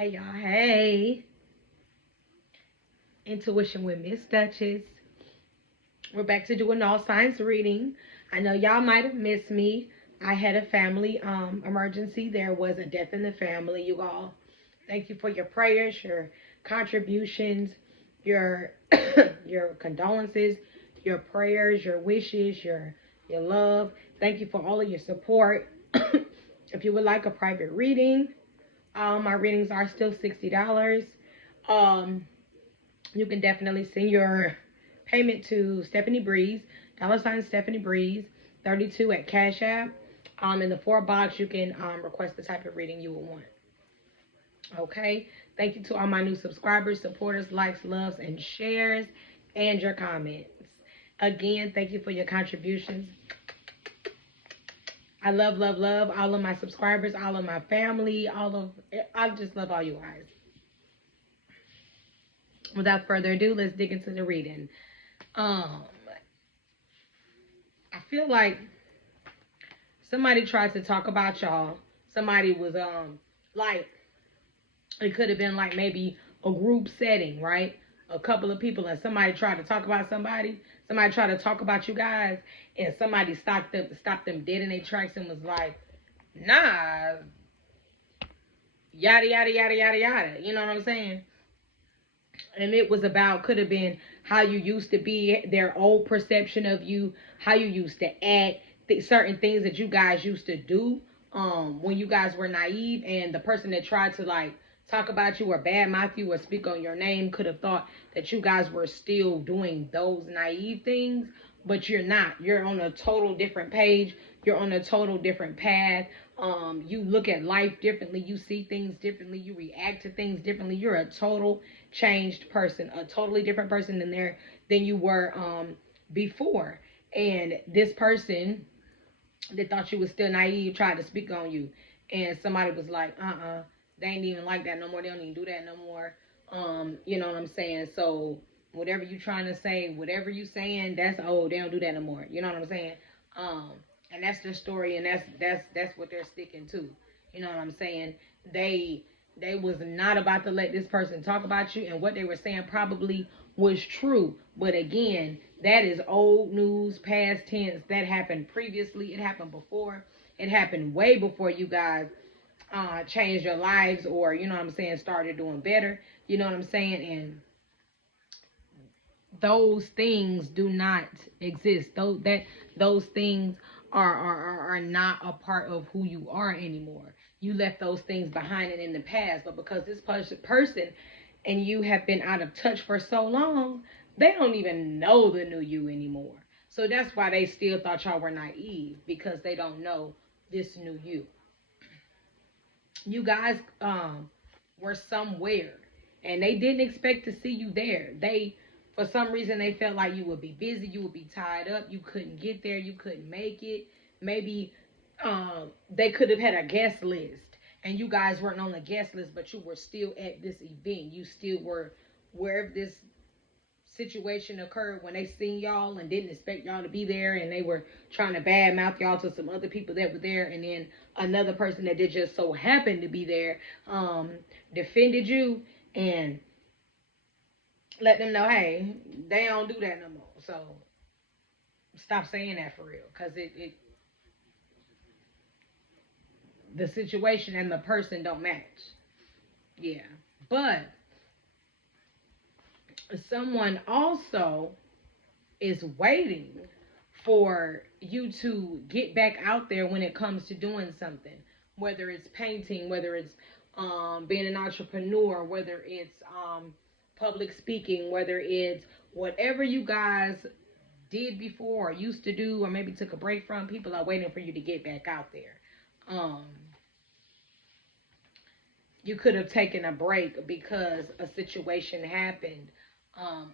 Hey y'all, hey. Intuition with Miss Duchess. We're back to doing all signs reading. I know y'all might have missed me. I had a family emergency. There was a death in the family, you all. Thank you for your prayers, your contributions, your your condolences, your prayers, your wishes, your love. Thank you for all of your support. If you would like a private reading, my readings are still $60. Um, you can definitely send your payment to Stephanie Breeze, $ Stephanie Breeze, 32 at Cash App. In the 4 box, you can request the type of reading you will want. Okay. Thank you to all my new subscribers, supporters, likes, loves, and shares, and your comments. Again, thank you for your contributions. I love, love, love all of my subscribers, all of my family, I just love all you guys. Without further ado, let's dig into the reading. I feel like somebody tried to talk about y'all. Somebody was like, it could have been like maybe a group setting, right? A couple of people, and somebody tried to talk about somebody. Somebody tried to talk about you guys, and somebody stopped them dead in their tracks and was like, nah, yada yada yada yada yada. You know what I'm saying? And it was about, could have been how you used to be, their old perception of you, how you used to act, certain things that you guys used to do when you guys were naive, and the person that tried to like talk about you or badmouth you or speak on your name could have thought that you guys were still doing those naive things, but you're not. You're on a total different page. You're on a total different path. You look at life differently. You see things differently. You react to things differently. You're a total changed person, a totally different person than you were before. And this person that thought you was still naive tried to speak on you, and somebody was like, they ain't even like that no more. They don't even do that no more. You know what I'm saying? So whatever you trying to say, whatever you saying, that's old. They don't do that no more. You know what I'm saying? Um, and that's their story, and that's what they're sticking to. You know what I'm saying? They was not about to let this person talk about you, and what they were saying probably was true. But again, that is old news, past tense. That happened previously. It happened before. It happened way before you guys changed your lives, or you know what I'm saying, started doing better. You know what I'm saying? And those things do not exist. Those things are not a part of who you are anymore. You left those things behind and in the past. But because this person and you have been out of touch for so long, they don't even know the new you anymore. So that's why they still thought y'all were naive, because they don't know this new you. You guys were somewhere, and they didn't expect to see you there. They, for some reason, they felt like you would be busy, you would be tied up, you couldn't get there, you couldn't make it. Maybe they could have had a guest list, and you guys weren't on the guest list, but you were still at this event. You still were wherever this situation occurred, when they seen y'all and didn't expect y'all to be there, and they were trying to badmouth y'all to some other people that were there, and then another person that did just so happen to be there defended you and let them know, hey, they don't do that no more. So stop saying that for real, because it the situation and the person don't match. Yeah. But someone also is waiting for you to get back out there when it comes to doing something, whether it's painting, whether it's being an entrepreneur, whether it's public speaking, whether it's whatever you guys did before or used to do, or maybe took a break from. People are waiting for you to get back out there. um, you could have taken a break because a situation happened,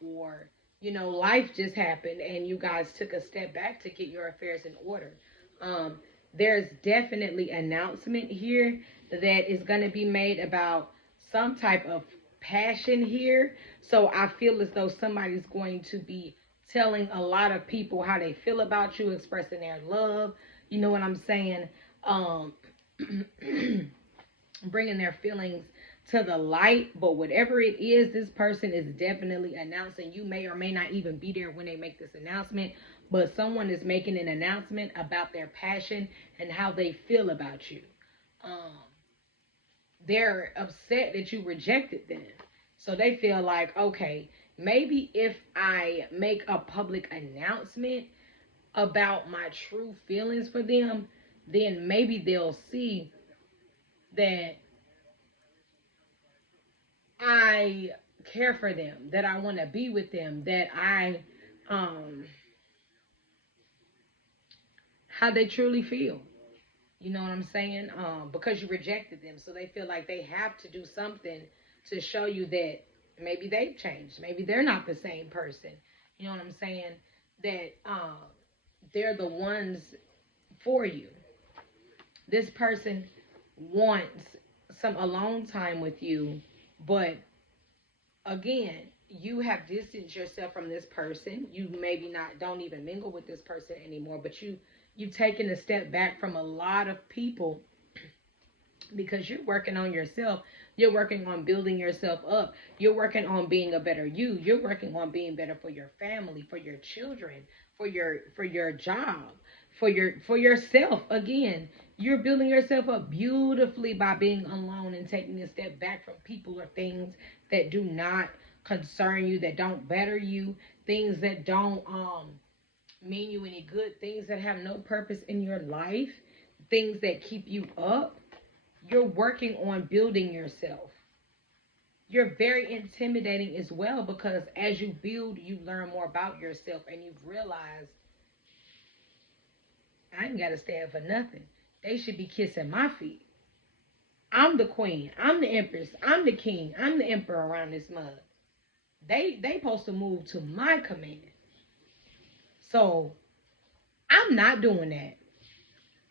or life just happened, and you guys took a step back to get your affairs in order. um, there's definitely announcement here that is going to be made about some type of passion here. So I feel as though somebody's going to be telling a lot of people how they feel about you, expressing their love, you know what I'm saying? um, Bringing their feelings to the light, but whatever it is, this person is definitely announcing. You may or may not even be there when they make this announcement, but someone is making an announcement about their passion and how they feel about you. Um, they're upset that you rejected them. So they feel like, okay, maybe if I make a public announcement about my true feelings for them, then maybe they'll see that I care for them, that I want to be with them, that I, um, how they truly feel. You know what I'm saying? Because you rejected them. So they feel like they have to do something to show you that maybe they've changed. Maybe they're not the same person. You know what I'm saying? That they're the ones for you. This person wants some alone time with you, but again, you have distanced yourself from this person. You maybe not don't even mingle with this person anymore, but you've taken a step back from a lot of people because you're working on yourself. You're working on building yourself up. You're working on being a better you. You're working on being better for your family, for your children, for your job, for yourself. Again, you're building yourself up beautifully by being alone and taking a step back from people or things that do not concern you, that don't better you, things that don't mean you any good, things that have no purpose in your life, things that keep you up. You're working on building yourself. You're very intimidating as well because as you build, you learn more about yourself and you've realized I ain't got to stand for nothing. They should be kissing my feet. I'm the queen. I'm the empress. I'm the king. I'm the emperor around this mug. They supposed to move to my command. So I'm not doing that.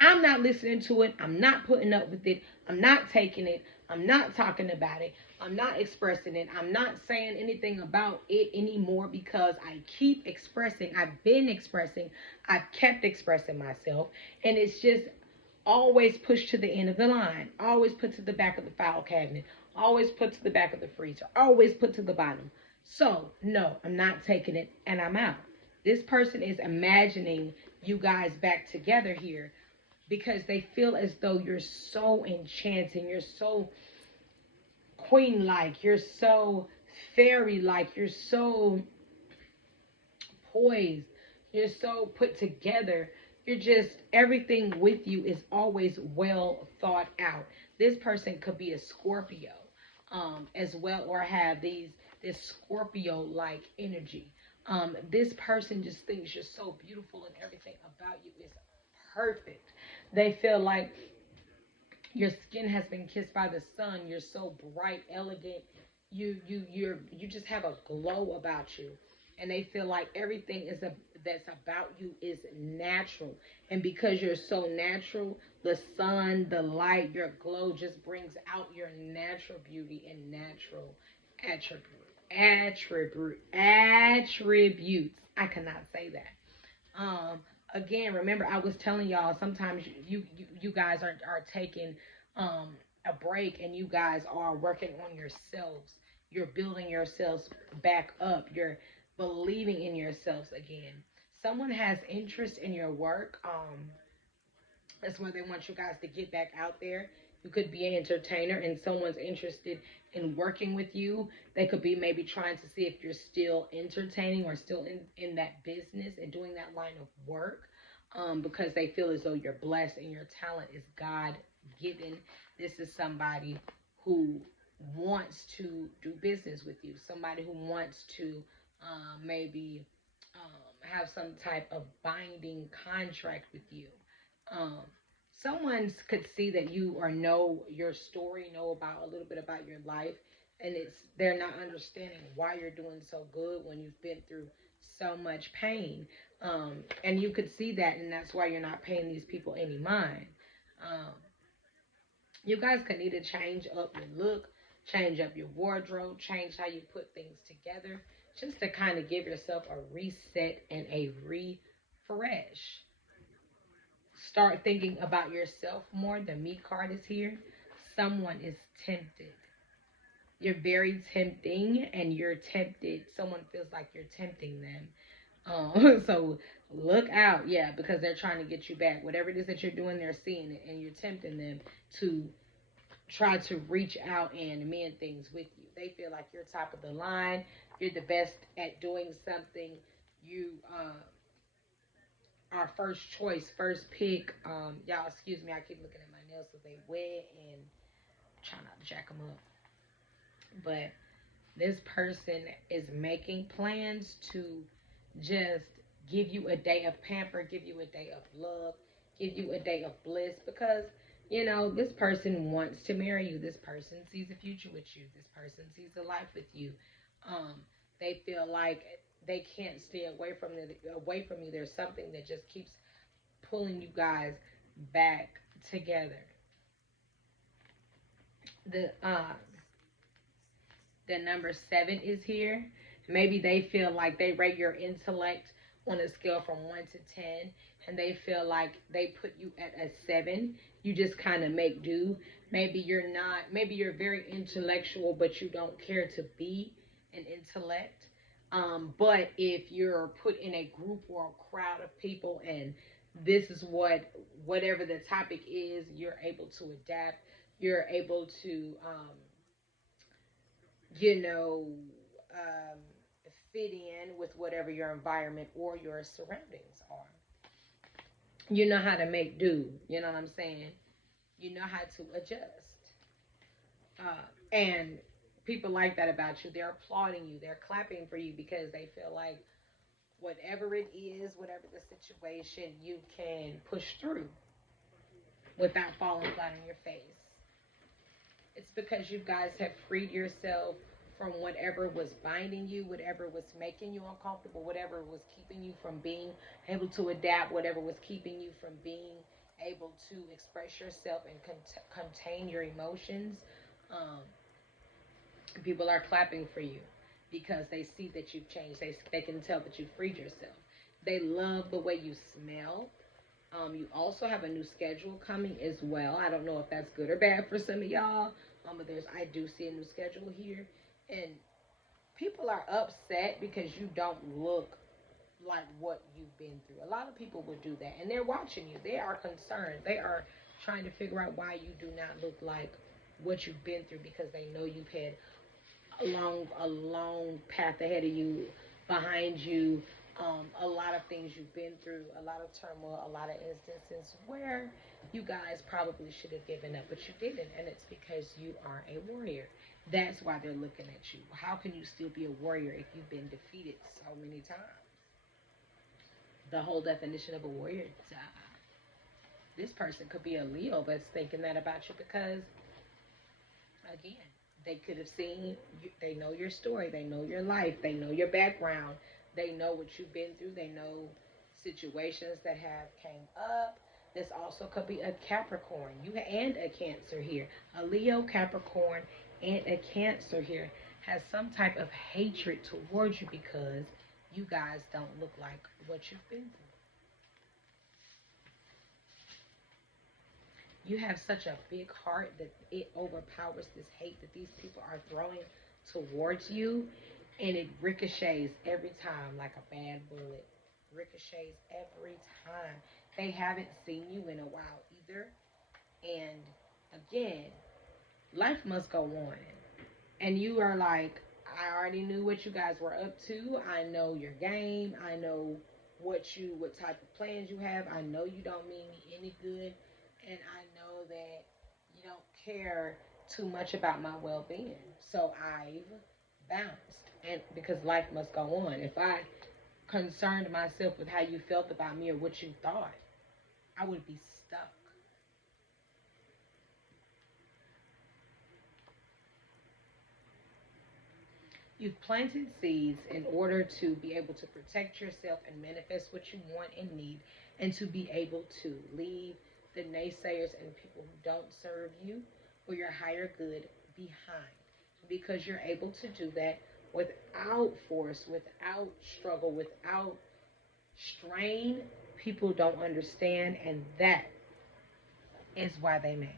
I'm not listening to it. I'm not putting up with it. I'm not taking it. I'm not talking about it. I'm not expressing it. I'm not saying anything about it anymore because I keep expressing. I've been expressing. I've kept expressing myself. And it's just always pushed to the end of the line. Always put to the back of the file cabinet. Always put to the back of the freezer. Always put to the bottom. So, no, I'm not taking it and I'm out. This person is imagining you guys back together here because they feel as though you're so enchanting, you're so queen like, you're so fairy like, you're so poised, you're so put together. You're just, everything with you is always well thought out. This person could be a Scorpio as well, or have this Scorpio like energy. This person just thinks you're so beautiful and everything about you is perfect. They feel like your skin has been kissed by the sun. You're so bright, elegant. You just have a glow about you, and they feel like everything that's about you is natural. And because you're so natural, the sun, the light, your glow just brings out your natural beauty and natural attributes. I cannot say that. Again, remember I was telling y'all sometimes you guys are taking a break and you guys are working on yourselves. You're building yourselves back up. You're believing in yourselves again. Someone has interest in your work. That's why they want you guys to get back out there. You could be an entertainer and someone's interested in working with you. They could be maybe trying to see if you're still entertaining or still in that business and doing that line of work because they feel as though you're blessed and your talent is God given. This is somebody who wants to do business with you, somebody who wants to maybe have some type of binding contract with you. Um, Someone could see that you or know your story, know about a little bit about your life, and they're not understanding why you're doing so good when you've been through so much pain. And you could see that, and that's why you're not paying these people any mind. Um, you guys could need to change up your look, change up your wardrobe, change how you put things together, just to kind of give yourself a reset and a refresh. Start thinking about yourself more. The me card is here. Someone is tempted. You're very tempting, and you're tempted. Someone feels like you're tempting them. So look out, yeah, because they're trying to get you back. Whatever it is that you're doing, they're seeing it, and you're tempting them to try to reach out and mend things with you. They feel like you're top of the line. You're the best at doing something. You are first choice, first pick. Y'all, excuse me, I keep looking at my nails because they wet and try not to jack them up. But this person is making plans to just give you a day of pamper, give you a day of love, give you a day of bliss because this person wants to marry you. This person sees a future with you. This person sees a life with you. Um, they feel like they can't stay away from you. There's something that just keeps pulling you guys back together. The number 7 is here. Maybe they feel like they rate your intellect on a scale from 1 to 10, and they feel like they put you at a 7. You just kind of make do. Maybe you're not, maybe you're very intellectual, but you don't care to be an intellect. But if you're put in a group or a crowd of people and this is whatever the topic is, you're able to adapt. You're able to you know, um, fit in with whatever your environment or your surroundings are. You know how to make do. You know what I'm saying? You know how to adjust. And people like that about you. They're applauding you. They're clapping for you because they feel like whatever it is, whatever the situation, you can push through without falling flat on your face. It's because you guys have freed yourself from whatever was binding you, whatever was making you uncomfortable, whatever was keeping you from being able to adapt, whatever was keeping you from being able to express yourself and contain your emotions. Um, People are clapping for you because they see that you've changed. They can tell that you've freed yourself. They love the way you smell. You also have a new schedule coming as well. I don't know if that's good or bad for some of y'all, but I do see a new schedule here, and people are upset because you don't look like what you've been through. A lot of people will do that, and they're watching you. They are concerned. They are trying to figure out why you do not look like what you've been through because they know you've had a long path ahead of you, behind you, a lot of things you've been through, a lot of turmoil, a lot of instances where you guys probably should have given up, but you didn't, and it's because you are a warrior. That's why they're looking at you. How can you still be a warrior if you've been defeated so many times? The whole definition of a warrior. This person could be a Leo that's thinking that about you because again, they could have seen you, they know your story, they know your life, they know your background, they know what you've been through, they know situations that have came up. This also could be a Capricorn, you and a Cancer here. A Leo, Capricorn, and a Cancer here has some type of hatred towards you because you guys don't look like what you've been through. You have such a big heart that it overpowers this hate that these people are throwing towards you, and it ricochets every time like a bad bullet. Ricochets every time. They haven't seen you in a while either, and again, life must go on. And you are like, I already knew what you guys were up to. I know your game. I know what type of plans you have. I know you don't mean me any good, and I know that you don't care too much about my well-being. So I've bounced, and because life must go on. If I concerned myself with how you felt about me or what you thought, I would be stuck. You've planted seeds in order to be able to protect yourself and manifest what you want and need, and to be able to leave the naysayers and people who don't serve you or your higher good behind. Because you're able to do that without force, without struggle, without strain, people don't understand, and that is why they mad.